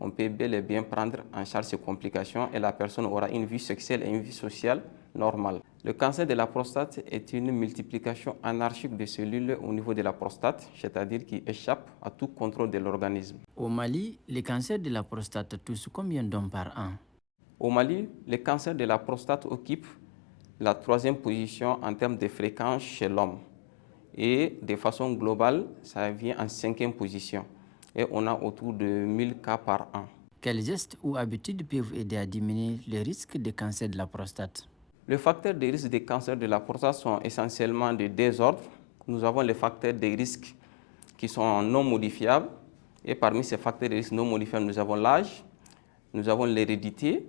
on peut bel et bien prendre en charge ces complications et la personne aura une vie sexuelle et une vie sociale normale. Le cancer de la prostate est une multiplication anarchique de cellules au niveau de la prostate, c'est-à-dire qui échappe à tout contrôle de l'organisme. Au Mali, les cancers de la prostate touchent combien d'hommes par an? Au Mali, le cancer de la prostate occupe la 3e position en termes de fréquence chez l'homme. Et de façon globale, ça vient en 5e position. Et on a autour de 1000 cas par an. Quels gestes ou habitudes peuvent aider à diminuer le risque de cancer de la prostate? Les facteurs de risque de cancer de la prostate sont essentiellement de deux ordres. Nous avons les facteurs de risque qui sont non modifiables. Et parmi ces facteurs de risque non modifiables, nous avons l'âge, nous avons l'hérédité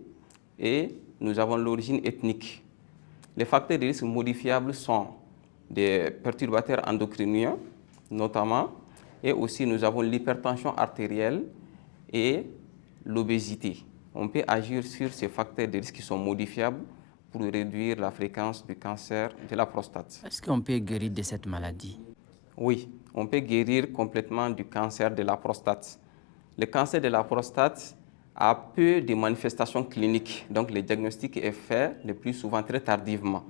et nous avons l'origine ethnique. Les facteurs de risque modifiables sont des perturbateurs endocriniens, notamment, et aussi nous avons l'hypertension artérielle et l'obésité. On peut agir sur ces facteurs de risque qui sont modifiables pour réduire la fréquence du cancer de la prostate. Est-ce qu'on peut guérir de cette maladie? Oui, on peut guérir complètement du cancer de la prostate. Le cancer de la prostate a peu de manifestations cliniques, donc le diagnostic est fait le plus souvent très tardivement.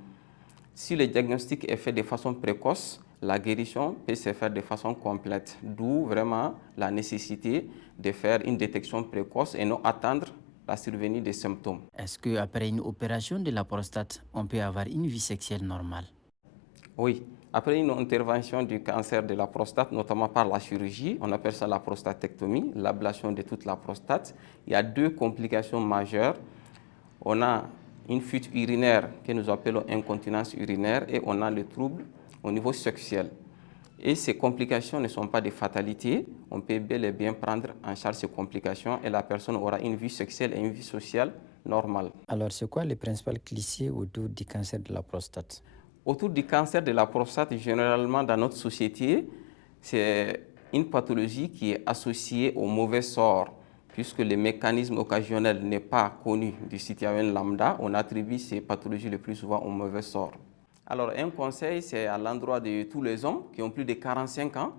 Si le diagnostic est fait de façon précoce, la guérison peut se faire de façon complète, d'où vraiment la nécessité de faire une détection précoce et non attendre la survenue des symptômes. Est-ce qu'après une opération de la prostate, on peut avoir une vie sexuelle normale? Oui, après une intervention du cancer de la prostate, notamment par la chirurgie, on appelle ça la prostatectomie, l'ablation de toute la prostate. Il y a 2 complications majeures. On a une fuite urinaire que nous appelons incontinence urinaire et on a le trouble au niveau sexuel. Et ces complications ne sont pas des fatalités. On peut bel et bien prendre en charge ces complications et la personne aura une vie sexuelle et une vie sociale normale. Alors, c'est quoi les principaux clichés autour du cancer de la prostate? Autour du cancer de la prostate, généralement dans notre société, c'est une pathologie qui est associée au mauvais sort. Puisque le mécanisme occasionnel n'est pas connu du citoyen lambda, on attribue ces pathologies le plus souvent au mauvais sort. Alors un conseil, c'est à l'endroit de tous les hommes qui ont plus de 45 ans.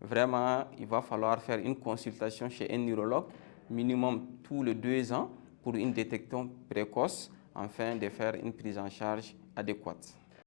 Vraiment, il va falloir faire une consultation chez un neurologue, minimum tous les 2 ans, pour une détection précoce, afin de faire une prise en charge adéquate.